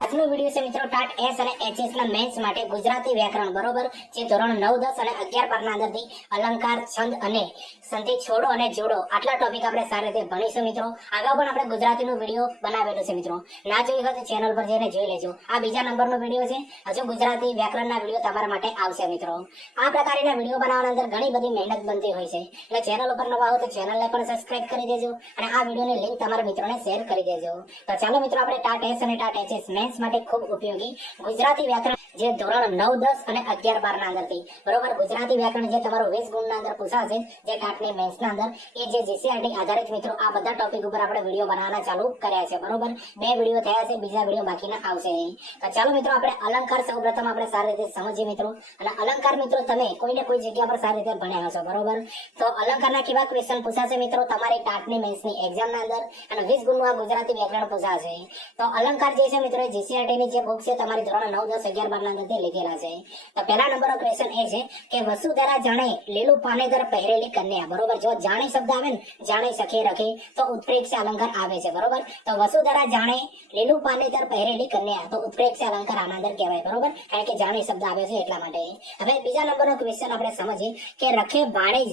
આજનો વિડિયો છે મિત્રો ટાટ એસ અને એચએસ ના મેન્સ માટે ગુજરાતી વ્યાકરણ બરોબર જે ધોરણ 9 10 અને 11 12 ના અંદરથી અલંકાર છંદ અને સંધિ છોડો અને જોડો આટલા ટોપિક આપણે સારી રીતે ભણીશું મિત્રો. આગળ પણ આપણે ગુજરાતીનો વિડિયો બનાવેલો છે મિત્રો. ના જોઈ હોય તો ચેનલ પર જઈને જોઈ લેજો. આ બીજા નંબરનો વિડિયો છે. હજુ ગુજરાતી વ્યાકરણના વિડિયો તમારા માટે આવશે મિત્રો. આ પ્રકારના વિડિયો બનાવવાના અંદર ઘણી બધી મહેનત બનતી હોય છે. એટલે ચેનલ ઉપર નવા હો તો ચેનલને પણ સબસ્ક્રાઇબ કરી દેજો અને આ વિડિયોની લિંક તમારા મિત્રોને શેર કરી દેજો. તો ચાલો મિત્રો આપણે ટાટ એસ અને ટાટ એચએસ મેન્સ માટે ખૂબ ઉપયોગી ગુજરાતી વ્યાકરણ જે ધોરણ 9 10 અને 11 12 ના અંદરથી બરોબર ગુજરાતી વ્યાકરણ જે તમારું 20 ગુણના અંદર પૂછાશે જે ટાટની મેન્સના અંદર એ જે જીસીઆરટી આધારિત મિત્રો આ બધા ટોપિક ઉપર આપણે વિડિયો બનાવવાના ચાલુ કર્યા છે બરોબર. 2 વિડિયો થયા છે, બીજા વિડિયો બાકીના આવશે. તો ચાલો મિત્રો આપણે અલંકાર સૌપ્રથમ આપણે સારી રીતે સમજીએ મિત્રો. અને અલંકાર મિત્રો તમે કોઈને કોઈ જગ્યા પર સારી રીતે ભણ્યા હશો બરોબર. તો અલંકારના કેવા ક્વેશ્ચન પૂછાશે મિત્રો તમારી ટાટની મેન્સની એક્ઝામના અંદર અને 20 ગુણનું આ ગુજરાતી વ્યાકરણ પૂછાશે. તો અલંકાર જે છે મિત્રો જીસીઆરટી ની જે બુક છે તમારી ધોરણ 9 10 11 12 ના અંદર લીધેલા છે. તો પહેલા નંબરનો ક્વેશ્ચન એ છે કે વસુધરા જાણે લીલું પાનેતર પહેરેલી કન્યા બરોબર. જો જાણે શબ્દ આવે ને જાણે સખે રખે તો ઉત્પ્રેક્ષ અલંકાર આવે છે બરોબર. તો વસુધરા જાણે લીલું પાનેતર પહેરેલી કન્યા તો ઉત્પ્રેક્ષ અલંકાર આના અંદર કહેવાય બરોબર, કારણ કે જાણે શબ્દ આવે છે એટલા માટે. હવે બીજા નંબરનો ક્વેશ્ચન આપણે સમજીએ કે રખે ભાણેજ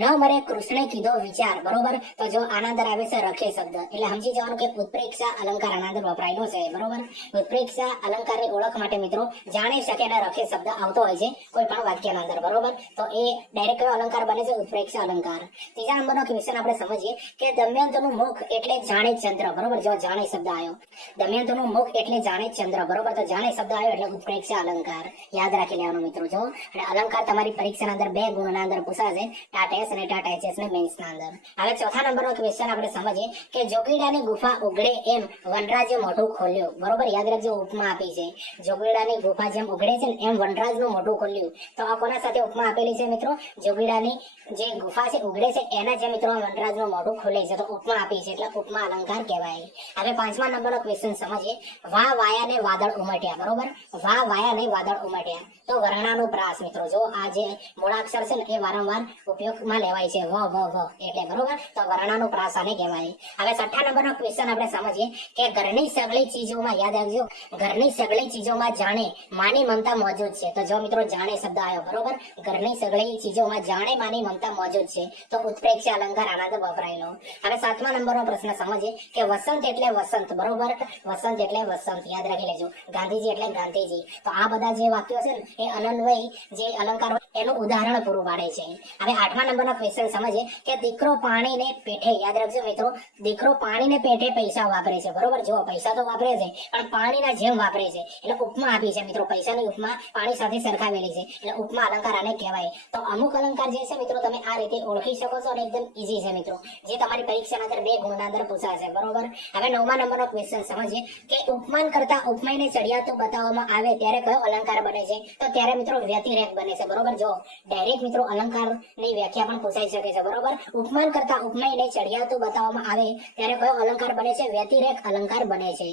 ન મરે કૃષ્ણે કીધો વિચાર બરોબર. તો જો આના અંદર આવે છે રખે શબ્દ એટલે સમજી જવાનું કે ઉત્પ્રેક્ષ અલંકાર આના અંદર વપરાયેલો છે બરોબર. ઉત્પ્રેક્ષ અલંકારની ઓળખ માટે મિત્રો જાણે શકે અને રખે શબ્દ આવતો હોય છે કોઈ પણ વાક્યના અંદર બરોબર. તો એ ડાયરેક્ટ કયો અલંકાર બને છે? ઉત્પ્રેક્ષ અલંકાર. ત્રીજા નંબરનો ક્વેશ્ચન આપણે સમજીએ કે દમયંતનું મુખ એટલે જાણે ચંદ્ર બરોબર. જો જાણે શબ્દ આવ્યો દમયંતનું મુખ એટલે જાણે ચંદ્ર બરોબર. તો જાણે શબ્દ આવ્યો એટલે ઉત્પ્રેક્ષ અલંકાર યાદ રાખી લેવાનું મિત્રો. જો અને અલંકાર તમારી પરીક્ષાના અંદર 2 ગુણના અંદર પૂછાશે ટાટ એસ અને ટાટ એચએસ ને મેન્સના અંદર. હવે ચોથા નંબરનો ક્વેશ્ચન આપણે સમજીએ કે જોગીડાની ગુફા ઉઘડે એમ વનરાજે મોઢું ખોલ્યું બરોબર. યાદ રાખજો ઉપમા આપી છે. જોગીડાની ગુફા જેમ ઉઘડે છે એમ વનરાજનું મોઢું ખોલ્યું. તો આ કોના સાથે ઉપમા આપેલી છે મિત્રો? જોગીડાની જે ગુફા છે ઉઘડે છે એના જે મિત્રો વનરાજનું મોઢું ખોલે છે તો ઉપમા આપી છે એટલે ઉપમા અલંકાર કહેવાય. હવે પાંચમા નંબરનો ક્વેશ્ચન સમજીએ વા વાયાને વાદળ ઉમટ્યા બરોબર. વા વાયાને વાદળ ઉમટ્યા તો વર્ણાનો પ્રાસ મિત્રો. જો આ જે મૂળાક્ષર છે ને એ વારંવાર ઉપયોગમાં લેવાય છે વ વ વ એટલે બરોબર. તો વર્ણાનો પ્રાસ આને કહેવાય. હવે છઠ્ઠા નંબરનો ક્વેશ્ચન આપણે સમજીએ કે ઘરની સગળી ચીજોમાં યાદ રાખજો ઘરની સગળી ચીજોમાં જાણે માની મમતા મોજૂદ છે. તો જો મિત્રો જાણે શબ્દ આવ્યો બરોબર. ઘરની સગળી ચીજોમાં જાણે માની મમતા મોજૂદ છે તો ઉત્પ્રેક્ષ અલંકાર આના અંદર વપરાયેલો. હવે સાતમા નંબરનો પ્રશ્ન સમજીએ કે વસંત એટલે વસંત બરોબર. વસંત એટલે વસંત યાદ રાખી લેજો. ગાંધીજી એટલે ગાંધીજી. તો આ બધા જે વાક્યો છે ને એ અનન્વય જે અલંકાર એનું ઉદાહરણ પૂરું પાડે છે. હવે આઠમા નંબરનો ક્વેશ્ચન સમજીએ કે દીકરો પાણીને પેઠે યાદ રાખજો મિત્રો દીકરો પાણીને પેઠે પૈસા વાપરે છે બરોબર. જો પૈસા તો વાપરે છે પણ પાણીના જેમ વાપરે છે એટલે ઉપમા આપી છે મિત્રો. પૈસાની ઉપમા પાણી સાથે સરખાવેલી છે એટલે ઉપમા અલંકાર આને કહેવાય. તો અમુક અલંકાર જે છે મિત્રો તમે આ રીતે ઓળખી શકો છો અને એકદમ ઈઝી છે મિત્રો જે તમારી પરીક્ષાના અંદર 2 ગુણના અંદર પૂછાશે બરોબર. હવે 9મા નંબરનો ક્વેશ્ચન સમજીએ કે ઉપમાન કરતા ઉપમાયને ચડિયાતું બતાવવામાં આવે ત્યારે કયો અલંકાર બને છે? તો ત્યારે મિત્રો વ્યતિરેક બને છે બરોબર. જો ડાયરેક્ટ મિત્રો અલંકારની વ્યાખ્યા પણ પૂછાઈ શકે છે બરોબર. ઉપમાન કરતા ઉપમાયને ચડિયાતું બતાવવામાં આવે ત્યારે કયો અલંકાર બને છે? વ્યતિરેક અલંકાર બને છે.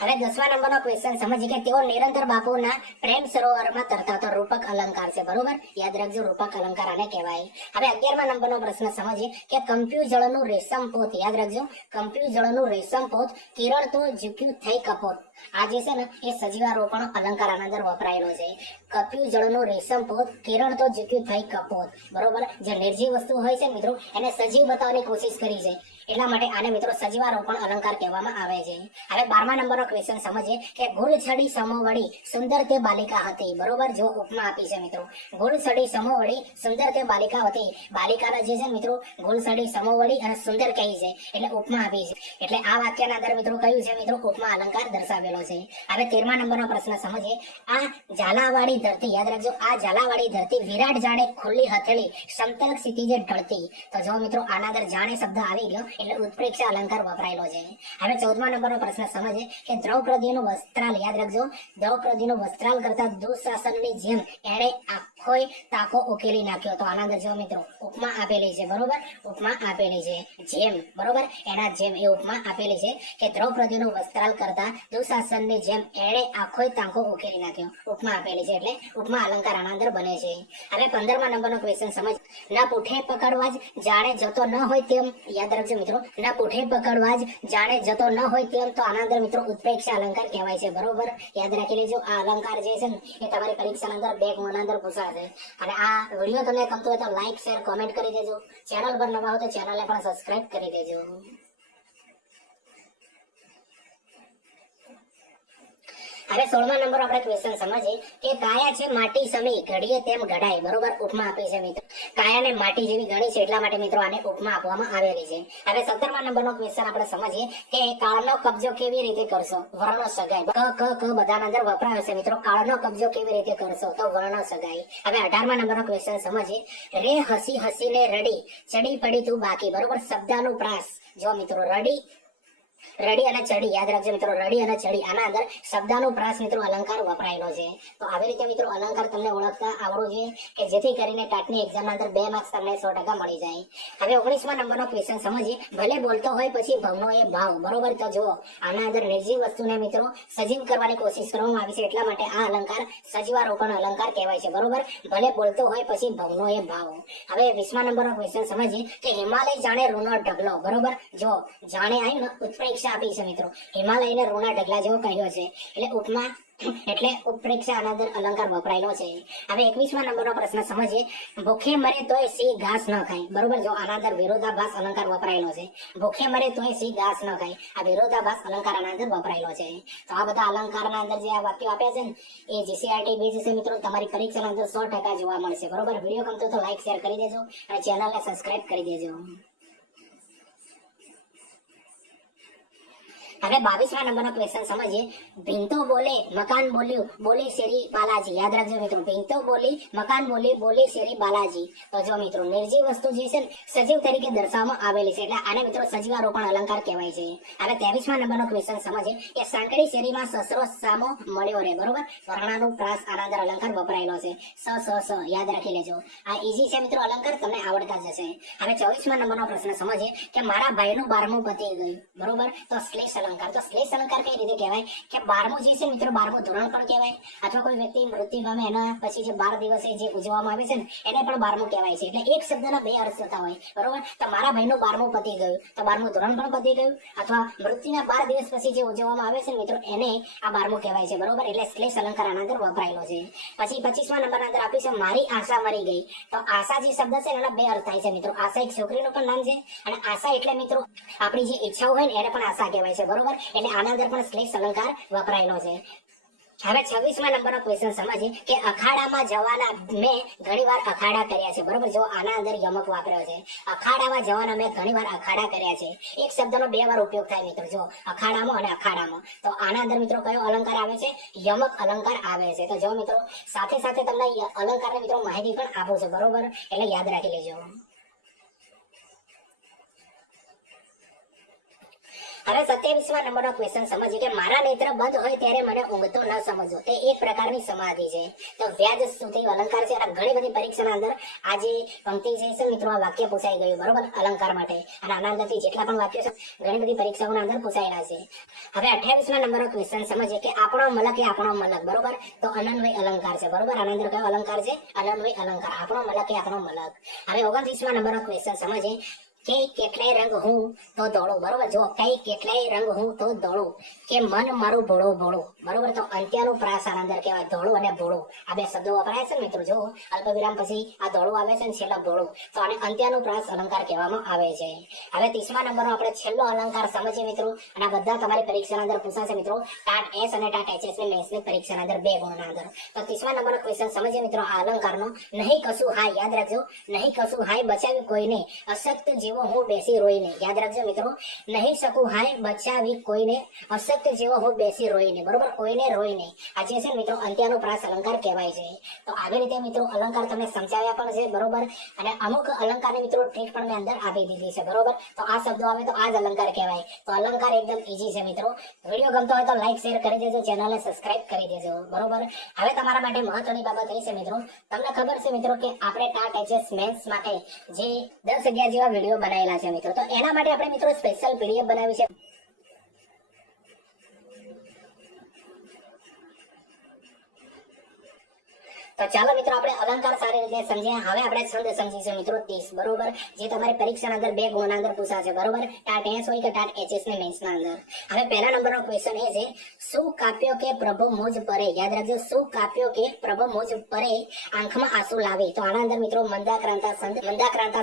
હવે 10મા નંબરનો ક્વેશ્ચન સમજીએ કે તેઓ નિરંતર બાપુના પ્રેમ સરોવરમાં તરતા તો રૂપક અલંકાર છે બરોબર. યાદ રાખજો રૂપક અલંકાર આને કહેવાય. હવે 11મા નંબરનો પ્રશ્ન સમજીએ કે કંપ્યું જળનું રેશમ પોત યાદ રાખજો કંપ્યું જળનું રેશમ પોત કિરણ તો ઝૂક્યું થઈ કપોત. આ જે છે ને એ સજીવારોપણ અલંકાર આના અંદર વપરાયેલો છે. કપ્યું જળનું રેશમ પોત કિરણ તો ઝૂક્યું થઈ કપોત બરોબર. જે નિર્જીવ વસ્તુ હોય છે મિત્રો એને સજીવ બતાવવાની કોશિશ કરી છે એટલા માટે આને મિત્રો સજીવારોપણ અલંકાર કહેવામાં આવે છે. હવે 12મા નંબરનો ક્વેશ્ચન સમજીએ કે ગુલછડી સમોવડી સુંદર તે બાલિકા હતી બરોબર. જો ઉપમા આપી છે મિત્રો ગુલછડી સમોવડી સુંદર તે બાલિકા હતી. બાલિકાના જે છે મિત્રો ગુલછડી સમોવડી અને સુંદર કહી છે એટલે ઉપમા આપી છે એટલે આ વાક્યના અંદર મિત્રો કયું છે મિત્રો ઉપમા અલંકાર દર્શાવેલો છે. હવે 13મા નંબરનો પ્રશ્ન સમજીએ આ ઝાલાવાળી ધરતી યાદ રાખજો આ ઝાલાવાળી ધરતી વિરાટ જાણે ખુલ્લી હથેળી સમતલ ક્ષિતિજે ઢળતી. તો જો મિત્રો આના અંદર જાણે શબ્દ આવી ગયો એટલે ઉત્પ્રેક્ષ અલંકાર વપરાયેલો છે. હવે 14મા નંબરનો પ્રશ્ન સમજીએ કે દ્રૌપદીનું વસ્ત્રાલ, યાદ રાખજો, દ્રૌપદીનું વસ્ત્રાલ કરતા દુશાસનની જેમ એણે આખોય તાકો ઉકેલી નાખ્યો. તો આના અંદર જો મિત્રો ઉપમા આપેલી છે, બરોબર, ઉપમા આપેલી છે, જેમ, બરોબર, એના જેમ એ ઉપમા આપેલી છે કે દ્રૌપદીનું વસ્ત્રાલ કરતા દુશાસનની જેમ એણે આખોય તાકો ઉકેલી નાખ્યો. ઉપમા આપેલી છે એટલે ઉપમા અલંકાર આના અંદર બને છે. હવે 15મા નંબરનો ક્વેશ્ચન સમજ. ના પૂઠે પકડવા જ જાણે જતો ન હોય તેમ, યાદ રાખજો મિત્રો, ના પૂઠે પકડવા જ જાણે જતો ન હોય તેમ, તો આના અંદર મિત્રો ઉત્પ્રેક્ષા અલંકાર કહેવાય છે, બરોબર, યાદ રાખી લેજો. આ અલંકાર જે છે ને એ તમારી પરીક્ષાના અંદર 2 ગુણના અંદર પૂછાશે. અને આ વિડીયો તમને ગમતો હોય તો લાઈક, શેર, કોમેન્ટ કરી દેજો. ચેનલ પર નવા હો તો ચેનલને પણ સબસ્ક્રાઇબ કરી દેજો. હવે 16મા નંબર આપણે ક્વેશ્ચન સમજીએ કે કાયા છે માટી સમી ઘડીએ તેમ ઘડાય, બરોબર, ઉપમા આપી છે મિત્રો. કાયાને માટી જેવી ગણી છે એટલા માટે મિત્રો આને ઉપમા આપવામાં આવેલી છે. હવે 17મા નંબરનો ક્વેશ્ચન આપણે સમજીએ કે કાળનો કબજો કેવી રીતે કરશો, વર્ણ સગાઈ, ક બધાના અંદર વપરાય છે મિત્રો. કાળનો કબજો કેવી રીતે કરશો, તો વર્ણ સગાઈ. હવે 18મા નંબરનો ક્વેશ્ચન સમજીએ, રે હસી હસીને રડી ચડી પડી તું બાકી, બરોબર, શબ્દાનું પ્રાસ. જો મિત્રો રડી અને ચડી, યાદ રાખજો મિત્રો, રડી અને ચડી, આના અંદર શબ્દાનું પ્રાસ મિત્રો અલંકાર વપરાયેલો છે. તો આવી રીતે મિત્રો અલંકાર તમને ઓળખતા આવડવું જોઈએ કે જેથી કરીને ટાટની એક્ઝામના અંદર 2 માર્ક્સ તમને 100% મળી જાય. હવે 19મા નંબરનો ક્વેશ્ચન સમજીએ, ભલે બોલતો હોય પછી ભવનો એ ભાવ, બરોબર. તો જુઓ આના અંદર નિર્જીવ વસ્તુને મિત્રો સજીવ કરવાની કોશિશ કરવામાં આવી છે એટલા માટે આ અલંકાર સજીવારોપણ અલંકાર કહેવાય છે, બરોબર. ભલે બોલતો હોય પછી ભવનો એ ભાવ. હવે 20મા નંબરનો ક્વેશ્ચન સમજીએ કે હિમાલય જાણે રૂનો ઢગલો, બરોબર. જો જાણે આવી ને ઉત્પ્રેક્ષા આપી છે મિત્રો, હિમાલયને રૂના ઢગલા જેવો કહ્યો છે એટલે ઉપમા એટલે ઉત્પ્રેક્ષા આના અંદર અલંકાર વપરાયેલો છે. હવે 21મા નંબરનો પ્રશ્ન સમજીએ, ભૂખે મરે તોય સિંહ ઘાસ ન ખાય, બરોબર. જો આના અંદર વિરોધાભાસ અલંકાર વપરાયેલો છે. ભૂખે મરે તોય સિંહ ઘાસ ન ખાય, આ વિરોધાભાસ અલંકાર આના અંદર વપરાયેલો છે. તો આ બધા અલંકારના અંદર જે આ વાક્યો આપ્યા છે ને એ જીસીઆરટી બેઝ છે મિત્રો, તમારી પરીક્ષાના અંદર 100% જોવા મળશે, બરોબર. વિડીયો ગમતો તો લાઈક, શેર કરી દેજો અને ચેનલને સબસ્ક્રાઇબ કરી દેજો. હવે 22મા નંબરનો ક્વેશ્ચન સમજીએ, ભીંતો બોલે મકાન બોલ્યું બોલે શેરી બાલાજી, યાદ રાખજો મિત્રો, ભીંતો બોલી મકાન બોલી બોલે શેરી બાલાજી. તો જો મિત્રો નિર્જીવ વસ્તુ જે છે ને સજીવ તરીકે દર્શાવવામાં આવેલી છે એટલે આને મિત્રો સજીવારોપણ અલંકાર કહેવાય છે. હવે 23મા નંબરનો ક્વેશ્ચન સમજીએ કે સાંકડી શેરીમાં સસરો સામો મળ્યો રે, બરોબર. વર્ણાનું પ્રાસ આના અંદર અલંકાર વપરાયેલો છે, સ યાદ રાખી લેજો. આ ઈઝી છે મિત્રો અલંકાર, તમને આવડતા જશે. હવે 24મા નંબરનો પ્રશ્ન સમજીએ કે મારા ભાઈનું 12મું પતી ગયું, બરોબર. તો શ્લેષ અલંકાર. તો શ્લેષ અલંકાર કઈ રીતે કહેવાય કે 12મું જે છે મિત્રો 12મું ધોરણ પણ કહેવાય, અથવા કોઈ વ્યક્તિ મૃત્યુ પામે એના પછી જે 12 દિવસે જે ઉજવવામાં આવે છે ને એને પણ 12મું કહેવાય છે. એટલે એક શબ્દના 2 અર્થ થતા હોય, બરોબર. તો મારા ભાઈનું 12મું પતી ગયું, તો 12મું ધોરણ પણ પતી ગયું, અથવા મૃત્યુના 12 દિવસ પછી જે ઉજવવામાં આવે છે મિત્રો એને આ 12મું કહેવાય છે, બરોબર. એટલે શ્લેષ અલંકાર આના અંદર વપરાયેલો છે. પછી 25મા નંબરના અંદર આપ્યું છે મારી આશા મરી ગઈ. તો આશા જે શબ્દ છે એના 2 અર્થ થાય છે મિત્રો. આશા એક છોકરીનું પણ નામ છે અને આશા એટલે મિત્રો આપણી જે ઈચ્છાઓ હોય ને એને પણ આશા કહેવાય છે, બરોબર. એટલે આના અંદર પણ શ્લેષ અલંકાર વપરાયેલો છે. હવે 26મા નંબરનો ક્વેશ્ચન સમજીએ કે અખાડામાં જવાના મેં ઘણીવાર અખાડા કર્યા છે, બરોબર. જો આના અંદર યમક વાપર્યો છે, અખાડામાં જવાના મેં ઘણીવાર અખાડા કર્યા છે. એક શબ્દનો 2 વાર ઉપયોગ થાય મિત્રો, જો અખાડામાં અને અખાડામાં. તો આના અંદર મિત્રો કયો અલંકાર આવે છે, યમક અલંકાર આવે છે. તો જો મિત્રો સાથે સાથે તમને અલંકારની મિત્રો માહિતી પણ આપું છું, બરોબર. એટલે યાદ રાખી લેજો. હવે 27મા નંબરનો ક્વેશ્ચન સમજીએ કે મારા નેત્ર બંધ હોય ત્યારે મને ઊંઘતો ન સમજો, તે એક પ્રકારની સમાધિ છે. તો વ્યાજ સ્તુતિ અલંકાર છે અને ઘણી બધી પરીક્ષાના અંદર આ જે પંક્તિ છે મિત્રો આ વાક્ય પૂછાઈ ગયું, બરોબર, અલંકાર માટે. અને આના અંદરથી જેટલા પણ વાક્યો છે ઘણી બધી પરીક્ષાઓના અંદર પૂછાયેલા છે. હવે 28મા નંબરનો ક્વેશ્ચન સમજીએ કે આપણો મલક એ આપણો મલક, બરોબર. તો અનન્વય અલંકાર છે, બરોબર. આના અંદર કયો અલંકાર છે, અનન્વય અલંકાર. આપણો મલક એ આપણો મલક. હવે 29મા નંબરનો ક્વેશ્ચન સમજીએ કે કેટલાય રંગ હું તો દોડું, બરોબર. જો કઈ કેટલાય રંગ હું તો દોડું કે મન મારું ભોળો ભોળું, બરોબર. તો અંત્યનું પ્રાસ આના અંદર કહેવાય, ધોળું અને ભોળું. આ 2 શબ્દો વપરાય છે મિત્રો. જો અલ્પવિરામ પછી આ ધોળું આવે છે ને છેલ્લા ભોળું, તો આને અંત્યનું પ્રાસ અલંકાર કહેવામાં આવે છે. હવે 30મા નંબરનો આપણે છેલ્લો અલંકાર સમજીએ મિત્રો, અને આ બધા તમારી પરીક્ષાના અંદર પૂછાશે મિત્રો. ટાટ એસ અને ટાટ એચએસ ની મેથ્સની પરીક્ષાના અંદર 2 ગુણના અંદર. તો 30મા નંબરનો ક્વેશ્ચન સમજીએ મિત્રો આ અલંકારનો, નહીં કશું હાય, યાદ રાખજો, નહીં કશું હાય બચાવ્યું કોઈને અશક્ત જેવો હું બેસી રોઈને, યાદ રાખજો મિત્રો, નહીં શકું હાય બચાવી કોઈને, અશક્ત જેવો હું બેસી રોઈને, બરોબર, કોઈને રોઈને. આ જે છે મિત્રો અંત્યાનુપ્રાસ અલંકાર કહેવાય છે. તો આવી રીતે મિત્રો અલંકાર તમને સમજાવ્યા પણ છે, બરોબર, અને અમુક અલંકારની મિત્રો ટ્રીક પણ મેં અંદર આપી દીધી છે, બરોબર. તો આ શબ્દો આવે તો આ જ અલંકાર કહેવાય. તો અલંકાર એકદમ ઈઝી છે મિત્રો. વિડીયો ગમતો હોય તો લાઈક શેર કરી દેજો, ચેનલને સબસ્ક્રાઇબ કરી દેજો, બરોબર. હવે તમારા માટે મહત્વની બાબત એ છે મિત્રો, તમને ખબર છે મિત્રો કે આપણે ટાટ એચએસ મેન્સ માટે જે 10-11 જેવા વિડીયો બનાવેલા છે મિત્રો, તો એના માટે આપણે મિત્રો સ્પેશિયલ પીડીએફ બનાવી છે. તો ચાલો મિત્રો આપણે અલંકાર સારી રીતે સમજ્યા. હવે આપણે છંદ સમજીશું મિત્રો 30, બરોબર, જે તમારી પરીક્ષાના અંદર 2 ગુણના અંદર પૂછાશે, બરોબર, ટાટ એસ હોય કે ટાટ એચએસ ને મેન્સના અંદર. હવે પહેલા નંબરનો ક્વેશ્ચન એ છે, શું કાપ્યો કે પ્રભુ મુજ પરે, યાદ રાખજો, શું કાપ્યો કે પ્રભુ મુજ પરે આંખમાં આંસુ લાવે. તો આના અંદર મિત્રો મંદાક્રાંતા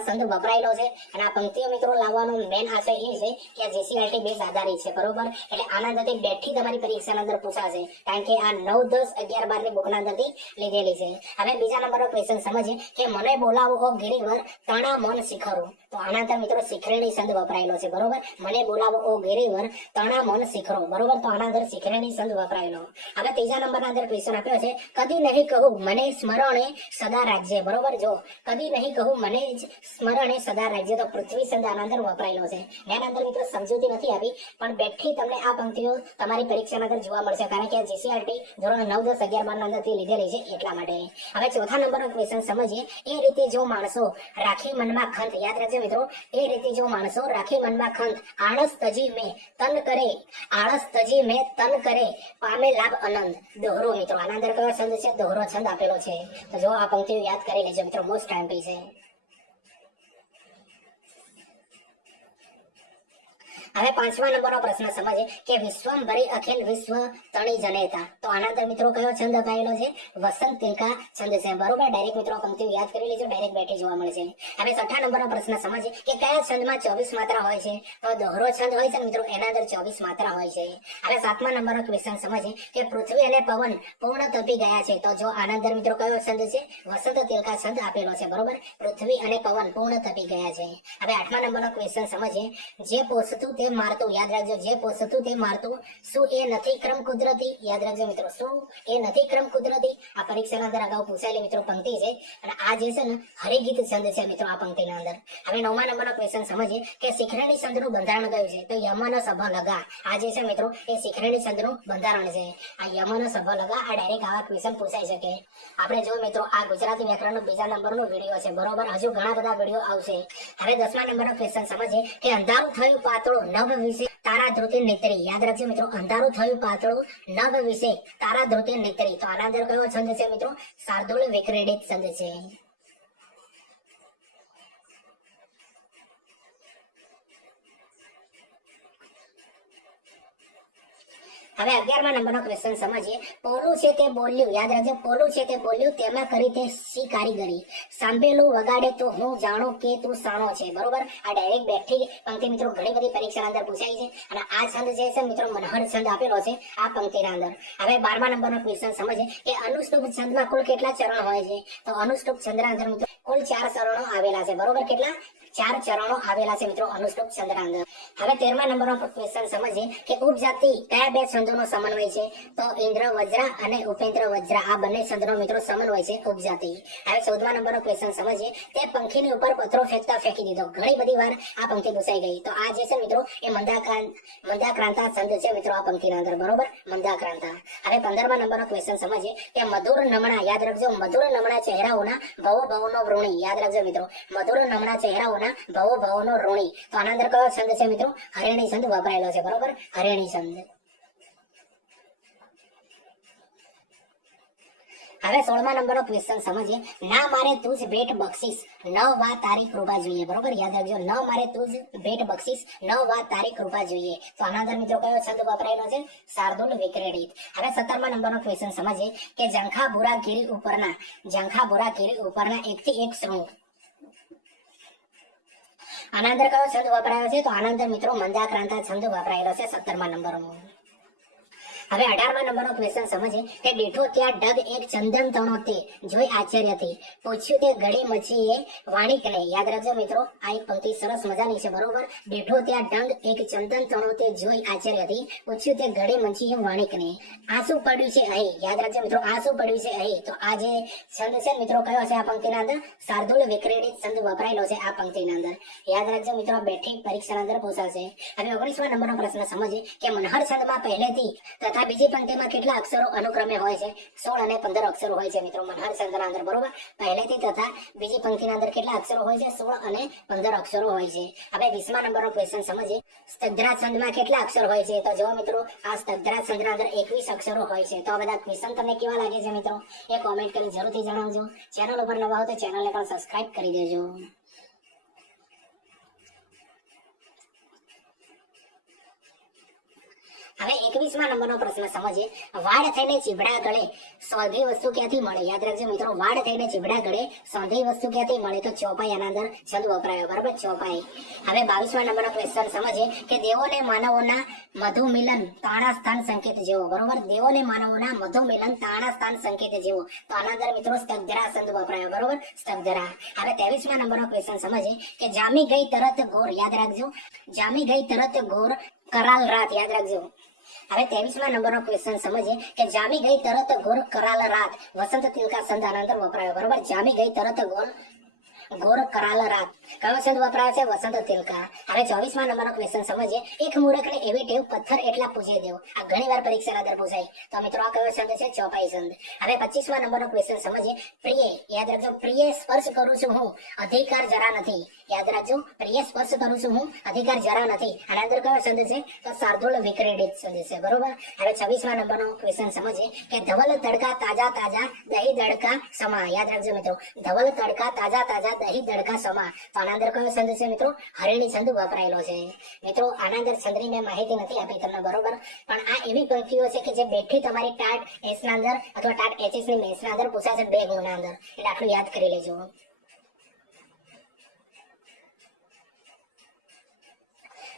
છંદ વપરાયેલો છે. અને આ પંક્તિઓ મિત્રો લાવવાનો મેન આશય એ છે કે આ જીસીઆરટી બેઝ આધારિત છે, બરોબર. એટલે આના અંદરથી બેઠી તમારી પરીક્ષાના અંદર પૂછાશે, કારણ કે આ 9, 10, 11, 12 ની બુકના અંદરથી લીધેલી છે. હવે બીજા નંબરનો ક્વેશ્ચન સમજીએ કે મને બોલાવો ઓ ગિરિવર તણા મન શિખરો. તો આના અંદર મિત્રો શિખરેણી છંદ વપરાયેલો છે, બરોબર, મને બોલાવો ઓ ગિરિવર તણા મન શિખરો, બરોબર. તો આના અંદર શિખરેણી છંદ વપરાયેલો. હવે ત્રીજા નંબરના અંદર ક્વેશ્ચન આપ્યો છે, કદી નહીં કહું મને સ્મરણે સદા રાજ્ય, બરોબર. જો કદી નહીં કહું મને સ્મરણે સદા રાજ્ય, તો પૃથ્વી છંદ આના અંદર વપરાયેલો છે. એના અંદર મિત્રો સમજૂતી નથી આપી, પણ બેઠી તમને આ પંક્તિઓ તમારી પરીક્ષાના અંદર જોવા મળશે, કારણ કે જીસીઆરટી ધોરણ 9, 10, 11, 12 ના અંદરથી લીધેલી છે, એટલા માટે. હવે ચોથા નંબરનો ક્વેશ્ચન સમજીએ, એ રીતે જો માણસો રાખી મનમાં ખંત, યાદ રાખજો મિત્રો, એ રીતે જો માણસો રાખી મનમાં ખંત, આળસ તજી મેં તન કરે પામે લાભ આનંદ. દોહરો મિત્રો, આના અંદર કયો છંદ છે? દોહરો છંદ આપેલો છે. તો જો આ પંક્તિઓ યાદ કરી લેજો મિત્રો, મોસ્ટ ટાઈમ છે. હવે પાંચમા નંબરનો પ્રશ્ન સમજે કે વિશ્વંભરી અખિલ વિશ્વ તણી જનેતા. તો આના અંદર મિત્રો કયો છંદ અપાયેલો છે? વસંત તિલકા છંદ છે, બરોબર. ડાયરેક્ટ મિત્રો પંક્તિઓ યાદ કરી લેજો, ડાયરેક્ટ બેઠી જોવા મળશે. હવે છઠ્ઠા નંબરનો પ્રશ્ન સમજે કે કયા છંદમાં 24 માત્રા હોય છે? તો દોહરો છંદ હોય છે મિત્રો, એના અંદર 24 માત્રા હોય છે. હવે સાતમા નંબરનો ક્વેશ્ચન સમજે કે પૃથ્વી અને પવન પૂર્ણ તપી ગયા છે. તો જો આના અંદર મિત્રો કયો છંદ છે? વસંત તિલકા છંદ આપેલો છે, બરોબર. પૃથ્વી અને પવન પૂર્ણ તપી ગયા છે. હવે આઠમા નંબરનો ક્વેશ્ચન સમજે, જે પોષતું તે મારતું, યાદ રાખજો, જે પોષતું તે મારતું, શું એ નથી ક્રમ કુદરતી? યાદ રાખજો મિત્રો, શું એ નથી ક્રમ કુદરતી? આ પરીક્ષાના અંદર અગાઉ પૂછાયેલી મિત્રો પંક્તિ છે, અને આ જે છે ને હરિગીત છંદ છે મિત્રો આ પંક્તિના અંદર. હવે નવમા નંબરનો ક્વેશ્ચન સમજીએ કે શિખરણી છંદનું બંધારણ કયું છે? તો યમન સભ લગા, આ જે છે મિત્રો એ શિખરણી છંદનું બંધારણ છે. આ યમન સભ લગા, આ ડાયરેક્ટ આવા ક્વેશ્ચન પૂછાઈ શકે. આપણે જો મિત્રો આ ગુજરાતી વ્યાકરણનો બીજા નંબરનો વિડીયો છે, બરોબર. હજુ ઘણા બધા વિડીયો આવશે. હવે 10મા નંબરનો ક્વેશ્ચન સમજીએ કે અંધારું થયું પાતળું નભ વિશે તારા ધ્રુતિ નેત્રી. યાદ રાખજો મિત્રો, અંધારું થયું પાતળું નભ વિશે તારા ધ્રુતિ નેત્રી. તો આના અંદર કયો છંદ છે મિત્રો? શાર્દુલ વિક્રીડિત છંદ છે. હવે 11મા નંબરનો ક્વેશ્ચન સમજીએ, પોલું છે તે બોલ્યું, યાદ રાખજો, પોલું છે તે બોલ્યું તેમાં કરી તે સી કારીગરી, સાંભળેલું વગાડે તો હું જાણું કે તું સાણો છે, બરોબર. આ ડાયરેક્ટ બેઠી પંક્તિ મિત્રો ઘણી બધી પરીક્ષાના અંદર પૂછાય છે, અને આ છંદ જે છે મિત્રો મનહર છંદ આપેલો છે આ પંક્તિના અંદર. હવે 12મા નંબરનો ક્વેશ્ચન સમજીએ કે અનુષ્ટુપ છંદમાં કુલ કેટલા ચરણ હોય છે? તો અનુષ્ટુપ છંદના અંદર મિત્રો કુલ 4 ચરણો આવેલા છે, બરોબર. કેટલા? 4 ચરણો આવેલા છે મિત્રો અનુષ્ટુપ છંદના અંદર. હવે 13મા નંબરનો ક્વેશ્ચન સમજીએ કે ઉપજાતિ કયા 2 છંદોનો સમન્વય છે? તો ઇન્દ્ર વજ્ર અને ઉપેન્દ્ર વજ્ર, આ બંને છંદનો મિત્રો સમન્વય છે ઉપજાતિ. હવે 14મા નંબરનો ક્વેશ્ચન સમજીએ, તે પંખીની ઉપર પથરો ફેંકતા ફેંકી દીધો. ઘણી બધી વાર આ પંક્તિ પૂછાઈ ગઈ. તો આ જે છે મિત્રો એ મંદાક્રાંતા છંદ છે મિત્રો આ પંક્તિના અંદર, બરોબર, મંદાક્રાંતા. હવે 15મા નંબરનો ક્વેશ્ચન સમજીએ કે મધુર નમણા, યાદ રાખજો, મધુર નમણા ચહેરાઓના ભવો ભવોનો ઋણી, યાદ રાખજો મિત્રો, મધુર નમણા ચહેરાઓના ભવો ભવોનો ઋણી. તો આના અંદર કયો છંદ છે મિત્રો? હરિણી છંદ વપરાયેલો છે, બરોબર, હરિણી છંદ. હવે 16મા નંબરનો ક્વેશ્ચન સમજીએ, ના મારે તુજ ભેટ બક્ષિસ ન વા તારી કૃપા જોઈએ, બરોબર. યાદ રાખજો, ન મારે તુજ ભેટ બક્ષિસ ન વા તારી કૃપા જોઈએ. તો આના અંદર મિત્રો કયો છંદ વપરાયેલો છે? શાર્દુલ વિક્રીડિત. હવે 17મા નંબરનો ક્વેશ્ચન સમજીએ કે ઝંખા ભૂરા ગીરી ઉપરના 1 થી 1 શૃંગ. આના અંદર કયો છંદ વપરાયો છે? તો આના અંદર મિત્રો મંદાક્રાંતા છંદ વપરાયેલો છે 17મા નંબરનો. હવે 18મા નંબરનો ક્વેશ્ચન સમજીએ કે બેઠો ત્યાં ડગ એક ચંદન તણો તે જોઈ આશ્ચર્યથી પૂછ્યું તે ઘડી મચીએ વાણિકને. યાદ રાખજો મિત્રો, આ એક પંક્તિ સરસ મજાની છે, બરોબર. બેઠો ત્યાં ડગ એક ચંદન તણો તે જોઈ આશ્ચર્યથી પૂછ્યું તે ઘડી મચીએ વાણિકને. આ શું પડ્યું છે અહીં? યાદ રાખજો મિત્રો, આ શું પડ્યું છે અહીં? તો આ જે છંદ છે મિત્રો, કયો છે આ પંક્તિના અંદર? શાર્દુલ વિક્રીડિત છંદ વપરાયેલો છે આ પંક્તિના અંદર. યાદ રાખજો મિત્રો, બેઠી પરીક્ષાના અંદર પૂછાશે. હવે 19મા નંબરનો પ્રશ્ન સમજીએ કે મનહર છંદમાં પહેલેથી તથા બીજી પંક્તિમાં કેટલા અક્ષરો અનુક્રમે હોય છે? 16 અને 15 અક્ષરો હોય છે મિત્રો મનહર છંદના અંદર, બરોબર. પહેલેથી તથા બીજી પંક્તિના અંદર કેટલા અક્ષરો હોય છે? 16 અને 15 અક્ષરો હોય છે. હવે 20મા નંબરનો ક્વેશ્ચન સમજીએ, સ્તગ્ધરા છંદમાં કેટલા અક્ષર હોય છે? તો જો મિત્રો, આ સ્તગ્ધરા છંદના અંદર 21 અક્ષરો હોય છે. તો આ બધા ક્વેશ્ચન તમને કેવા લાગે છે મિત્રો, એ કોમેન્ટ કરી જરૂરથી જણાવજો. ચેનલ ઉપર નવા હો તો ચેનલને પણ સબસ્ક્રાઇબ કરી દેજો. હવે 21મા નંબરનો પ્રશ્ન સમજીએ, વાડ થઈને ચીબડા ગળે સોંધી વસ્તુ ક્યાંથી મળે? યાદ રાખજો મિત્રો, વાડ થઈને ચીબડા ગળે સોંધી વસ્તુ ક્યાંથી મળે? તો ચોપાઈ આના અંદર છંદ વપરાયો, બરાબર, ચોપાઈ. હવે 22મા નંબરનો ક્વેશ્ચન સમજીએ કે દેવોને માનવોના મધુ મિલન તાણા સ્થાન સંકેત જેવો, બરોબર. દેવોને માનવોના મધુ મિલન તાણા સ્થાન સંકેત જેવો. તો આના અંદર મિત્રો સ્તગ્ધરા છંદ વપરાયો, બરોબર, સ્તગ્ધરા. હવે 23મા નંબરનો ક્વેશ્ચન સમજીએ કે જામી ગઈ તરત ગોર. યાદ રાખજો, જામી ગઈ તરત ગોર કરાલ રાત. યાદ રાખજો. હવે 23મા નંબરનો ક્વેશ્ચન સમજીએ કે જામી ગઈ તરત ગોર કરાલ રાત. વસંત તિલકા છંદ આના અંદર વપરાયો, બરોબર. જામી ગઈ તરત ગોર કરાલ રાત. કયો છંદ વપરાયો છે? વસંત તિલકા. હવે 24મા નંબરનો ક્વેશ્ચન સમજીએ, એક મૂરખને એવી ટેવ પથ્થર એટલા પૂછી દેવો. આ ઘણી વાર પરીક્ષાના અંદર પૂછાય. તો મિત્રો આ કયો છંદ છે? ચોપાઈ છંદ. હવે 25મા નંબરનો ક્વેશ્ચન સમજીએ, પ્રિય. યાદ રાખજો, પ્રિય સ્પર્શ કરું છું હું, અધિકાર જરા નથી. યાદ રાખજો, પ્રિય સ્પર્શ કરું છું હું, અધિકાર જરા નથી. આના અંદર કયો છંદ છે? તો શાર્દુલ વિક્રીડિત છંદ છે, બરોબર. હવે 26મા નંબરનો ક્વેશ્ચન સમજીએ કે ધવલ તડકા તાજા તાજા દહીં દડકા સમા. યાદ રાખજો મિત્રો, ધવલ તડકા તાજા તાજા દહીં દડકા સમા. તો આના અંદર કયો છંદ છે મિત્રો? હરિણી છંદ વપરાયેલો છે. મિત્રો આના અંદર છંદની મેં માહિતી નથી આપી તમને, બરોબર. પણ આ એવી પંક્તિઓ છે કે જે બેઠી તમારી ટાટ એસ ના અંદર અથવા ટાટ એચએસ ની મેથ્સ ના અંદર પૂછાશે 2 ગુણના અંદર. એટલે આટલું યાદ કરી લેજો.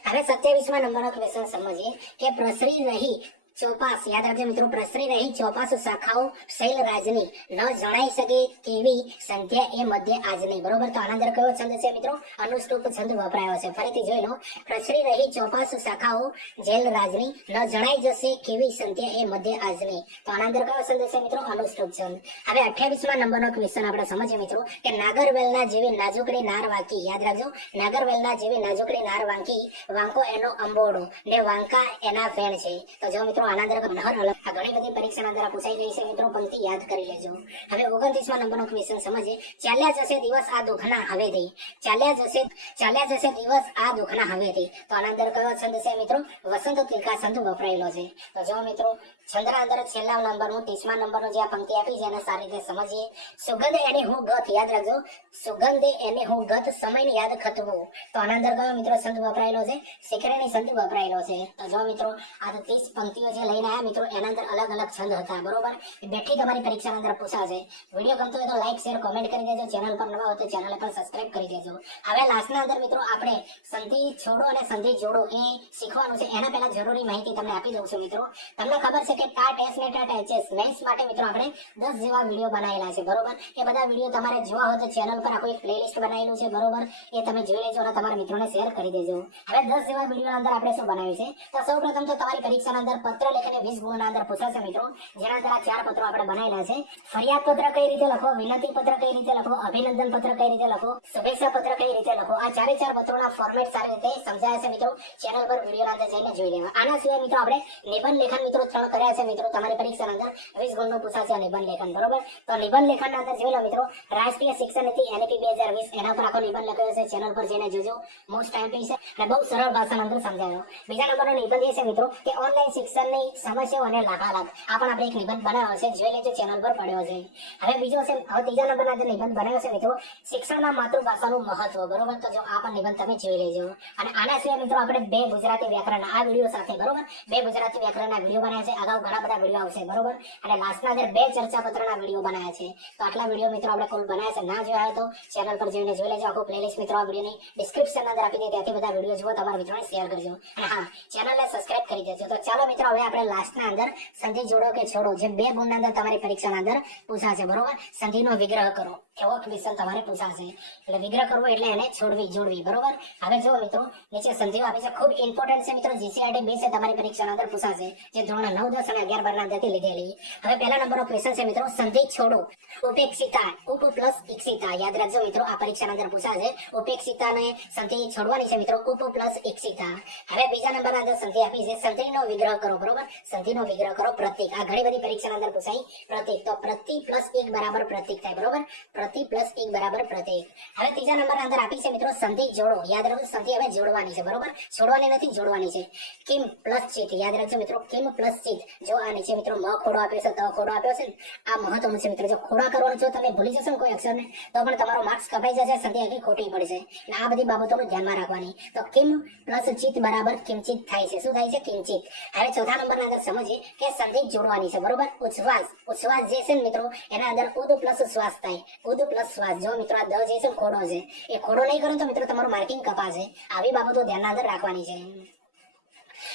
હવે 27મા નંબરનો ક્વેશ્ચન સમજીએ કે પ્રસરી રહી ચોપાસ. યાદ રાખજો મિત્રો, પ્રસરી રહી ચોપાસ શાખાઓ શૈલ રાજની ન જણાઈ શકે કેવી સંધ્યા એ મધ્ય આજની, બરોબર. તો આના અંદર કયો છંદ છે મિત્રો? અનુષ્ટુપ છંદ વપરાયો છે. ફરીથી જોઈ લો, પ્રસરી રહી ચોપાસ શાખાઓ જેલ રાજની ન જણાઈ જશે કેવી સંધ્યા એ મધ્ય આજની. તો આના અંદર કયો છંદ છે મિત્રો? અનુષ્ટુપ છંદ. હવે 28મા નંબરનો ક્વેશ્ચન આપણે સમજીએ મિત્રો કે નાગરવેલના જેવી નાજુકડી નાર વાંકી. યાદ રાખજો, નાગરવેલના જેવી નાજુકડી નાર વાંકી, વાંકો એનો અંબોડો ને વાંકા એના ફેણ છે. તો જો મિત્રો આના અંદર મનહર અલગ આ ઘણી બધી પરીક્ષાના અંદર પૂછાઈ ગઈ છે મિત્રો, પંક્તિ યાદ કરી લેજો. હવે 29મા નંબરનો ક્વેશ્ચન સમજીએ, ચાલ્યા જશે દિવસ આ દુઃખના હવેથી. ચાલ્યા જશે દિવસ આ દુઃખના હવેથી. તો આના અંદર કયો છંદ છે મિત્રો? વસંત તિલકા છંદ વપરાયેલો છે. તો જો મિત્રો છંદના અંદર છેલ્લા નંબરનું 30મા નંબરનું જે આ પંક્તિ આપી છે એને સારી રીતે સમજીએ. સુગંધ એને હું ગત. યાદ રાખજો, સુગંધ એને હું ગત સમયને યાદ ખતવું. તો આના અંદર કયો મિત્રો છંદ વપરાયેલો છે? શિખરણી છંદ વપરાયેલો છે. તો જો મિત્રો આ 30 પંક્તિઓ જે લઈને આવ્યા મિત્રો, એના અંદર અલગ અલગ છંદ હતા, બરોબર. બેઠી તમારી પરીક્ષાના અંદર પૂછાશે. વિડીયો ગમતો હોય તો લાઈક શેર કોમેન્ટ કરી દેજો. ચેનલ પર નવા હોય તો ચેનલ પર સબસ્ક્રાઇબ કરી દેજો. હવે લાસ્ટના અંદર મિત્રો આપણે સંધિ છોડો અને સંધિ જોડો એ શીખવાનું છે. એના પહેલા જરૂરી માહિતી તમને આપી દઉં છું મિત્રો. તમને ખબર છે કે ટાટ એસ ને ટાટ એચએસ મેથ્સ માટે મિત્રો આપણે 10 જેવા વિડીયો બનાવેલા છે, બરોબર. એ બધા વિડીયો તમારે જોવા હોય તો ચેનલ પર આખું એક પ્લેલિસ્ટ બનાવેલું છે, બરોબર. એ તમે જોઈ લેજો અને તમારા મિત્રોને શેર કરી દેજો. હવે 10 જેવા વિડીયો અંદર આપણે શું બનાવ્યું છે? તો સૌપ્રથમ તો તમારી પરીક્ષાના અંદર પત્ર લેખને 20 ગુણના અંદર પૂછાશે મિત્રો, જેના અંદર આ 4 પત્રો આપણે બનાવેલા છે. ફરિયાદ પત્ર કઈ રીતે લખો, વિનંતી પત્ર કઈ રીતે લખો, અભિનંદન પત્ર કઈ રીતે લખો, શુભેચ્છા પત્ર કઈ રીતે લખો. આ 4 પત્રોના ફોર્મેટ સારી રીતે સમજાયા છે મિત્રો. ચેનલ પર વિડીયોના અંદર જઈને જોઈ લેવા. આના સિવાય મિત્રો આપણે નિબંધ લેખન મિત્રો 3 કર્યા છે મિત્રો. તમારી પરીક્ષાના અંદર 20 ગુણનું પૂછાશે નિબંધ લેખન, બરોબર. તો નિબંધ લેખનના અંદર જોઈ લો મિત્રો, રાષ્ટ્રીય શિક્ષણ નીતિ NEP 2020 એના પર આખો નિબંધ લખ્યો છે. ચેનલ પર જઈને જોજો, મોસ્ટ ટાઈમ છે અને બહુ સરળ ભાષામાં અંદર સમજાયો. બીજા નંબરનો નિબંધ એ છે મિત્રો કે ઓનલાઈન શિક્ષણની સમસ્યાઓ અને લાભાલાભ. આ પણ આપણે એક નિબંધ બનાવ્યો છે, જોઈ લેજો, ચેનલ પર પડ્યો છે. હવે બીજો છે, હવે ત્રીજા નંબરના અંદર નિબંધ બનાવ્યો છે મિત્રો, શિક્ષણમાં માતૃભાષાનું મહત્વ, બરોબર. તો જો આ પણ નિબંધ તમે જોઈ લેજો. અને આના સિવાય મિત્રો આપણે 2 ગુજરાતી વ્યાકરણ આ વિડીયો સાથે, બરોબર, 2 ગુજરાતી વ્યાકરણના વિડીયો બનાવ્યા છે. અગાઉ ઘણા બધા વિડીયો આવશે, બરોબર. અને લાસ્ટના અંદર 2 ચર્ચા પત્રના વિડીયો બનાવ્યા છે. તો આટલા વિડીયો મિત્રો આપણે કુલ બનાવ્યા છે. ના જોયા હોય તો ચેનલ પર જઈને જોઈ લેજો. આખું પ્લેલિસ્ટ મિત્રો આ વિડીયોની ડિસ્ક્રિપ્શનના અંદર આપી દે, ત્યાંથી બધા વિડીયો જુઓ, તમારા મિત્રોને શેર કરજો. અને હા, ચેનલને સબસ્ક્રાઇબ કરી દેજો. તો ચાલો મિત્રો હવે હવે આપણે લાસ્ટના અંદર સંધિ જોડો કે છોડો જે 2 ગુણના અંદર તમારી પરીક્ષાના અંદર પૂછાશે, બરોબર. સંધિનો વિગ્રહ કરો એવો ક્વેશ્ચન તમારે પૂછાશે. એટલે વિગ્રહ કરવો એટલે એને છોડવી જોડવી, બરોબર. હવે જો મિત્રો નીચે સંધિઓ આપી છે, ખૂબ ઇમ્પોર્ટન્ટ છે મિત્રો. જીસીઆરટી 2 છે તમારી પરીક્ષાના અંદર પૂછાશે, જે ધોરણ 9, 10 અને 11, 12 ના અંદરથી લીધેલી. હવે પહેલા નંબરનો ક્વેશ્ચન છે મિત્રો, સંધિ છોડો ઉપેક્ષિતા, ઉપ પ્લસ ઇક્ષિતા. યાદ રાખજો મિત્રો, આ પરીક્ષાના અંદર પૂછાશે. ઉપેક્ષિતાને સંધિ છોડવાની છે મિત્રો, ઉપ પ્લસ ઇક્ષિતા. હવે બીજા નંબરના અંદર સંધિ આપી છે, સંધિનો વિગ્રહ કરો, બરોબર. સંધિનો વિગ્રહ કરો પ્રતીક. આ ઘણી બધી પરીક્ષાના અંદર પૂછાય પ્રતીક. તો પ્રતિ પ્લસ 1 બરાબર પ્રતીક થાય, બરોબર. પ્રતિ પ્લસ 1 બરાબર પ્રતીક. હવે ત્રીજા નંબરના અંદર આપી છે મિત્રો, સંધિ જોડો. યાદ રાખજો, સંધિ હવે જોડવાની છે, બરોબર. છોડવાની નથી, જોડવાની છે. કિમ પ્લસ ચિત. યાદ રાખજો મિત્રો, કિમ પ્લસ ચિત. જો આ નીચે મિત્રો મ ખોડો આપ્યો છે, ત ખોડો આપ્યો છે ને, આ મહત્વનું છે મિત્રો. જો ખોડા કરવાનું જો તમે ભૂલી જશો ને કોઈ અક્ષરને, તો પણ તમારો માર્ક્સ કપાઈ જશે, સંધિ આખી ખોટી પડશે. એટલે આ બધી બાબતોનું ધ્યાનમાં રાખવાની. તો કિમ પ્લસ ચિત બરાબર કિંચિત થાય છે. શું થાય છે? કિંચિત. હવે ચોથા નંબરના અંદર સમજીએ કે સંધિ જોડવાની છે, બરોબર. ઉચ્છ્વાસ. ઉચ્છ્વાસ જે છે ને મિત્રો, એના અંદર ઉદ પ્લસ શ્વાસ થાય. ઉદ પ્લસ શ્વાસ. જો મિત્રો આ દ જે છે ખોડો છે, એ ખોડો નહીં કરો તો મિત્રો તમારું માર્કિંગ કપાશે. આવી બાબતો ધ્યાનના અંદર રાખવાની છે.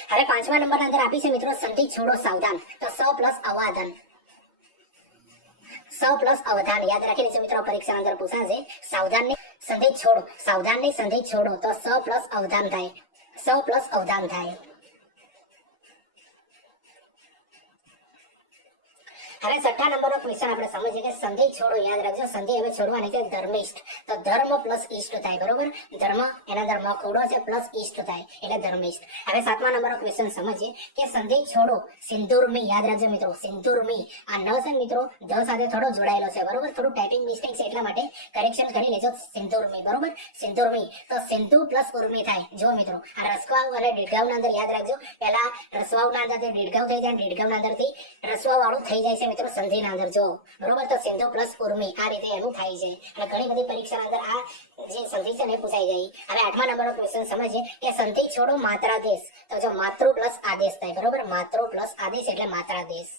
હવે પાંચમા નંબરના અંદર આપી છે મિત્રો, સંધિ છોડો સાવધાન. તો સ પ્લસ અવાધન. સ પ્લસ અવધાન. યાદ રાખી લેજો મિત્રો, પરીક્ષા અંદર પૂછાશે. સાવધાન ની સંધિ છોડો, સાવધાન ની સંધિ છોડો તો સ પ્લસ અવધાન થાય. સ પ્લસ અવધાન થાય. હવે છઠ્ઠા નંબરનો ક્વેશ્ચન આપણે સમજીએ કે સંધિ છોડો. યાદ રાખજો, સંધિ હવે છોડવાની છે ધર્મિષ્ઠ. તો ધર્મ પ્લસ ઈષ્ટ થાય, બરોબર. ધર્મ એના અંદર મ ખોડો છે, પ્લસ ઈષ્ટ થાય એટલે ધર્મિષ્ઠ. હવે સાતમા નંબરનો ક્વેશ્ચન સમજીએ કે સંધિ છોડો સિંદૂરમી. યાદ રાખજો મિત્રો, સિંદૂરમી. આ ન છે મિત્રો, ધ સાથે થોડો જોડાયેલો છે, બરોબર. થોડું ટાઈપિંગ મિસ્ટેક છે એટલા માટે કરેક્શન કરી લેજો. સિંદૂરમી, બરોબર. સિંદૂરમી. તો સિંધુ પ્લસ ઉર્મી થાય. જો મિત્રો આ રસવાવ અને દીર્ઘાવના અંદર યાદ રાખજો, પહેલા રસવાવના અંદરથી દીર્ઘાવ થઈ જાય, દીર્ઘાવના અંદરથી રસવાવ વાળું થઈ જાય છે મિત્રો સંધિના અંદર. જો બરોબર, તો સિંધુ પ્લસ ઉર્મી આ રીતે એનું થાય છે. અને ઘણી બધી પરીક્ષાના અંદર આ જે સંધિ છે ને પૂછાઈ જાય. હવે આઠમા નંબરનો ક્વેશ્ચન સમજીએ કે સંધિ છોડો માત્રાદેશ. તો જો માતૃ પ્લસ આદેશ થાય, બરોબર. માતૃ પ્લસ આદેશ એટલે માત્રાદેશ.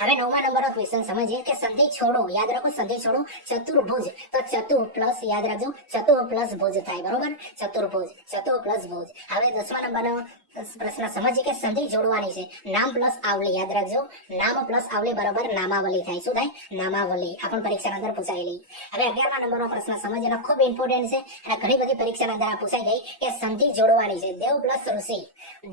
હવે નવમા નંબરનો ક્વેશ્ચન સમજીએ કે સંધિ છોડો. યાદ રાખો, સંધિ છોડો ચતુર્ભુજ. તો ચતુર પ્લસ યાદ રાખજો, ચતુર પ્લસ ભુજ થાય, બરોબર. ચતુર્ભુજ, ચતુર પ્લસ ભુજ. હવે 10મા નંબરનો પ્રશ્ન સમજીએ કે સંધિ જોડવાની છે નામ પ્લસ આવલી. યાદ રાખજો, નામ પ્લસ આવલી બરાબર નામાવલી થાય. શું થાય? નામાવલી. આ પણ પરીક્ષાના અંદર પૂછાયેલી. હવે 11મા નંબરનો પ્રશ્ન સમજીએ, ખૂબ ઇમ્પોર્ટન્ટ છે અને ઘણી બધી પરીક્ષાના અંદર આ પૂછાઈ ગઈ કે સંધિ જોડવાની છે દેવ પ્લસ ઋષિ.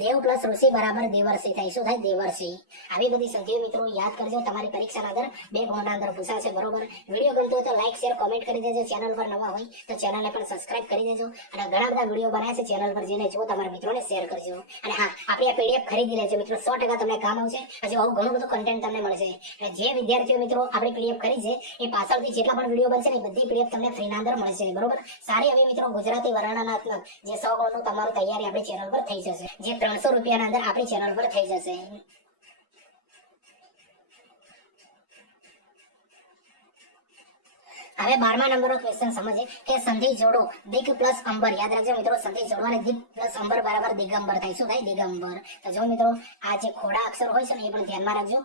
દેવ પ્લસ ઋષિ બરાબર દેવર્ષિ થાય. શું થાય? દેવર્ષિ. આવી બધી સંધિઓ મિત્રો યાદ કરજો, તમારી પરીક્ષાના અંદર 2 ગુણના અંદર પૂછાશે, બરોબર. વિડીયો ગમતો હોય તો લાઈક શેર કોમેન્ટ કરી દેજો. ચેનલ પર નવા હોય તો ચેનલને પણ સબસ્ક્રાઇબ કરી દેજો. અને ઘણા બધા વિડીયો બનાવ્યા છે, ચેનલ પર જઈને જો તમારા મિત્રોને શેર કરજો. અને હા, આપણી આ પીડીએફ ખરીદી લેજો મિત્રો, 100% તમને કામ આવશે. હજી આવું ઘણું બધું કન્ટેન્ટ તમને મળશે. અને જે વિદ્યાર્થીઓ મિત્રો આપણી પીડીએફ ખરીદશે એ પાછળથી જેટલા પણ વિડીયો બનશે ને બધી પીડીએફ તમને ફ્રીના અંદર મળશે, બરોબર. સારી એવી મિત્રો ગુજરાતી વર્ણનાત્મક જે 100 ગુણનું તમારું તૈયારી આપણી ચેનલ પર થઈ જશે, જે 300 રૂપિયાના અંદર આપણી ચેનલ પર થઈ જશે. હવે 12મા નંબરનો ક્વેશ્ચન સમજીએ કે સંધિ જોડો દિગ પ્લસ અંબર. યાદ રાખજો મિત્રો, સંધિ જોડવાની દિગ પ્લસ અંબર બરાબર દિગંબર થાય. શું થાય? દિગંબર. તો જો મિત્રો આ જે ખોડા અક્ષર હોય છે ને એ પણ ધ્યાનમાં રાખજો,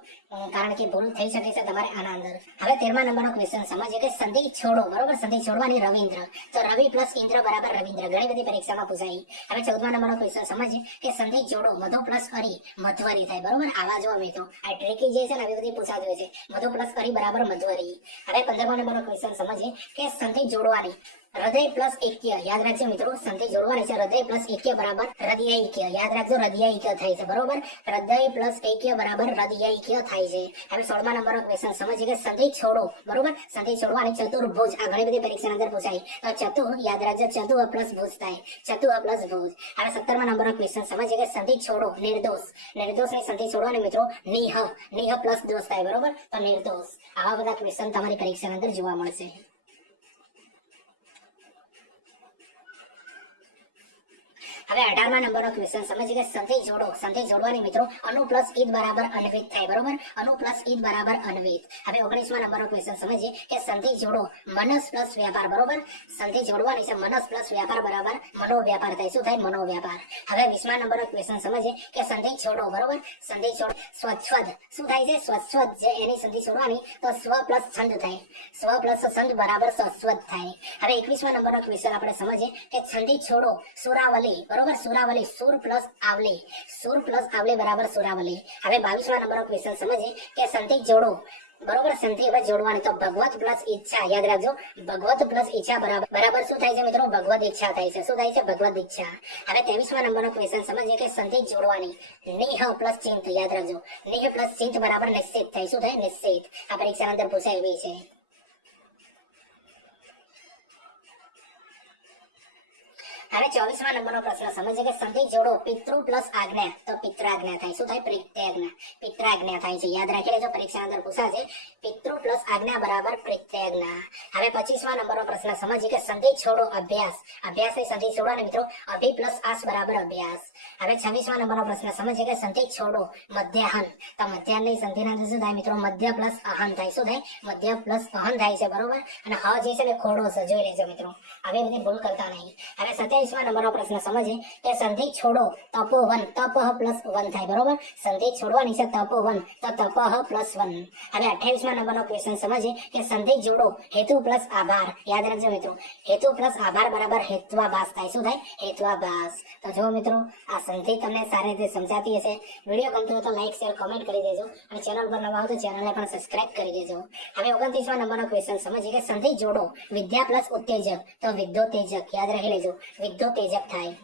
કારણ કે ભૂલ થઈ શકે છે તમારે આના અંદર. હવે 13મા નંબરનો ક્વેશ્ચન સમજીએ કે સંધિ છોડો, બરોબર. સંધિ છોડવાની રવિન્દ્ર. તો રવિ પ્લસ ઇન્દ્ર બરાબર રવિન્દ્ર. ઘણી બધી પરીક્ષામાં પૂછાય. હવે 14મા નંબરનો ક્વેશ્ચન સમજીએ કે સંધિ જોડો મધુ પ્લસ અરી મધ્વરી થાય, બરોબર. આવા જો મિત્રો આ ટ્રિકી જે છે ને આવી બધી પૂછાતી હોય છે. મધુ પ્લસ અરી બરાબર મધ્વરી. હવે 15મા નંબરનો ક્વેશ્ચન સમજીએ કે સંધિ જોડવાની હૃદય પ્લસ એક્ય. યાદ રાખજો મિત્રો, સંધિ જોડવાની છે હૃદય પ્લસ એક્ય બરાબર હૃદયૈક્ય. યાદ રાખજો, હૃદયૈક્ય થાય છે, બરોબર. હૃદય પ્લસ એક્ય બરાબર હૃદયૈક્ય થાય છે. હવે 16મા નંબરનો ક્વેશ્ચન સમજીએ કે સંધિ છોડો, બરોબર. સંધિ છોડવાની ચતુર્ભુજ. આ ઘણી બધી પરીક્ષા અંદર પૂછાય. તો ચતુ યાદ રાખજો, ચતુ પ્લસ ભુજ થાય. ચતુ પ્લસ ભુજ. હવે 17મા નંબરનો ક્વેશ્ચન સમજીએ કે સંધિ છોડો નિર્દોષ. નિર્દોષની સંધિ છોડવાની મિત્રો નિહ. નિહ પ્લસ દોષ થાય, બરોબર. તો નિર્દોષ. આવા બધા ક્વેશ્ચન તમારી પરીક્ષા અંદર જોવા મળશે. હવે 18મા નંબરનો ક્વેશ્ચન સમજીએ કે સંધિ જોડો. સંધિ જોડવાની મિત્રો અનુ પ્લસ ઈદ બરાબર અન્વિત થાય, બરોબર. અનુ પ્લસ ઈદ બરાબર અન્વિત. હવે 19મા નંબરનો ક્વેશ્ચન સમજીએ કે સંધિ જોડો મનસ પ્લસ વ્યાપાર, બરોબર. સંધિ જોડવાની છે મનસ પ્લસ વ્યાપાર બરાબર મનો વ્યાપાર થાય. શું થાય? મનો વ્યાપાર. હવે 20મા નંબરનો ક્વેશ્ચન સમજીએ કે સંધિ છોડો, બરોબર. સંધિ છોડો સ્વચ્છદ. શું થાય છે? સ્વચ્છદ. જે એની સંધિ છોડવાની તો સ્વ પ્લસ છંદ થાય. સ્વ પ્લસ છંદ બરાબર સ્વચ્છદ થાય. હવે 21મા નંબરનો ક્વેશ્ચન આપણે સમજીએ કે સંધિ છોડો સુરાવલી, બરોબર. બરોબર. સુરાવલી, સુર પ્લસ આવલી, સુર પ્લસ આવલી બરાબર સુરાવલી. હવે 22મા નંબરનો ક્વેશ્ચન સમજીએ કે સંધિ જોડો, બરોબર. સંધિ હવે જોડવાની તો ભગવત પ્લસ ઈચ્છા, યાદ રાખજો. ભગવત પ્લસ ઈચ્છા બરાબર શું થાય છે મિત્રો? ભગવત ઈચ્છા થાય છે. શું થાય છે? ભગવત ઈચ્છા. હવે 23મા નંબરનો ક્વેશ્ચન સમજીએ કે સંધિ જોડવાની નિહ પ્લસ ચિંત, યાદ રાખજો. નિહ પ્લસ ચિંત બરાબર નિશ્ચિત થાય. શું થાય? નિશ્ચિત. આ પરીક્ષાની અંદર પૂછાય એવી છે. હવે 24મા નંબરનો પ્રશ્ન સમજીએ કે સંધિ જોડો પિતૃ પ્લસ આજ્ઞા તો પિત્રાજ્ઞા થાય. શું થાય? પ્રિત્યાજ્ઞા. પિત્રાજ્ઞા થાય છે. યાદ રાખી લેજો, પરીક્ષા અંદર પૂછાશે. પિતૃ પ્લસ આજ્ઞા બરાબર પ્રિત્યાજ્ઞા. હવે 25મા નંબરનો પ્રશ્ન સમજીએ કે સંધિ છોડો અભ્યાસ. અભ્યાસ ની સંધિ છોડો ને મિત્રો, અભિ પ્લસ આસ બરાબર અભ્યાસ. હવે 26મા નંબરનો પ્રશ્ન સમજીએ કે સંધિ છોડો મધ્યાહન તો મધ્યાહન ની સંધિના અંદર શું થાય મિત્રો? મધ્ય પ્લસ અહન થાય. શું થાય? મધ્ય પ્લસ અહન થાય છે. બરોબર. અને હ જે છે ને ખોડો છે, જોઈ લેજો મિત્રો. હવે બધી ભૂલ કરતા નહીં. હવે 27મા નંબરનો પ્રશ્ન સમજીએ કે સંધિ છોડો તપોવન, તપહ પ્લસ વન થાય. બરોબર. સંધિ છોડવાની છે તપોવન તો તપહ પ્લસ વન. હવે 28મા નંબરનો ક્વેશ્ચન સમજીએ કે સંધિ જોડો હેતુ પ્લસ આભાર. યાદ રાખજો મિત્રો, હેતુ પ્લસ આભાર બરાબર હેત્વાભાસ થાય. શું થાય? હેત્વાભાસ. તો જો મિત્રો, આ સંધિ તમને સારી રીતે સમજાતી હશે. વિડીયો ગમતો હોય તો લાઈક, શેર, કોમેન્ટ કરી દેજો અને ચેનલ પર નવા હો તો ચેનલને પણ સબસ્ક્રાઇબ કરી દેજો. હવે 29મા નંબરનો ક્વેશ્ચન સમજીએ કે સંધિ જોડો વિદ્યા પ્લસ ઉત્તેજક તો વિદ્યોતેજક. યાદ રાખી લેજો, વિદ્યોતેજક થાય.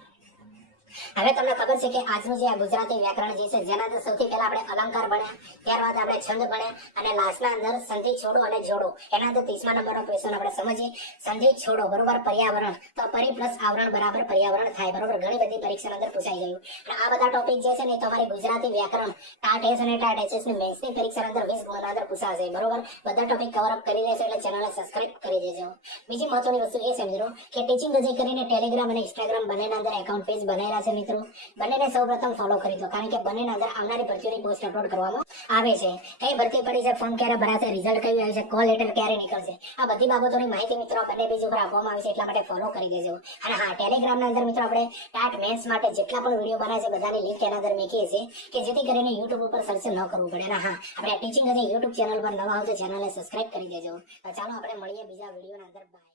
હવે તમને ખબર છે કે આજનું જે આ ગુજરાતી વ્યાકરણ જે છે, જેના અંદર સૌથી પહેલા આપણે અલંકાર ભણ્યા, ત્યારબાદ આપણે છંદ ભણ્યા અને લાસ્ટના અંદર સંધિ છોડો અને જોડો. એના અંદર 30મા નંબરનો ક્વેશ્ચન આપણે સમજીએ. સંધિ છોડો બરોબર પર્યાવરણ તો પરી પ્લસ આવરણ બરાબર પર્યાવરણ થાય. બરોબર. ઘણી બધી પરીક્ષા અંદર પૂછાઈ ગયું. અને આ બધા ટોપિક જે છે ને, તમારી ગુજરાતી વ્યાકરણ ટાટ એસ અને ટાટ એચએસ ની મેન્સની પરીક્ષા અંદર 20 ગુણના અંદર પૂછાશે. બરોબર. બધા ટોપિક કવર અપ કરી લેશો એટલે ચેનલને સબસ્ક્રાઇબ કરી દેજો. બીજી મહત્વની વસ્તુ એ છે મિત્રો કે ટીચિંગ જે કરીને ટેલિગ્રામ અને ઇન્સ્ટાગ્રામ બંનેના અંદર એકાઉન્ટ પેજ બનાવેલા છે મિત્રો. બંનેને સૌપ્રથમ ફોલો કરી દો, કારણ કે બંનેના અંદર આવનારી ભરતીઓની પોસ્ટ અપલોડ કરવામાં આવે છે. કઈ ભરતી પડી છે, ફોર્મ ક્યારે ભરાશે, રિઝલ્ટ કયું આવે છે, કોલ લેટર ક્યારે નીકળશે, આ બધી બાબતોની માહિતી મિત્રો બંને પેજ ઉપર આપવામાં આવે છે. એટલા માટે ફોલો કરી દેજો. અને હા, ટેલિગ્રામના અંદર મિત્રો આપણે ટાટ મેન્સ માટે જેટલા પણ વિડીયો બનાવે છે બધાની લિંક એના અંદર મૂકીએ છીએ કે જેથી કરીને યુટ્યુબ ઉપર સર્ચ ન કરવું પડે. અને હા, આપણે ટીચિંગ અને યુટ્યુબ ચેનલ પર નવા હો તો ચેનલને સબસ્ક્રાઇબ કરી દેજો. ચાલો આપણે મળીએ બીજા વિડીયોના અંદર. બાય.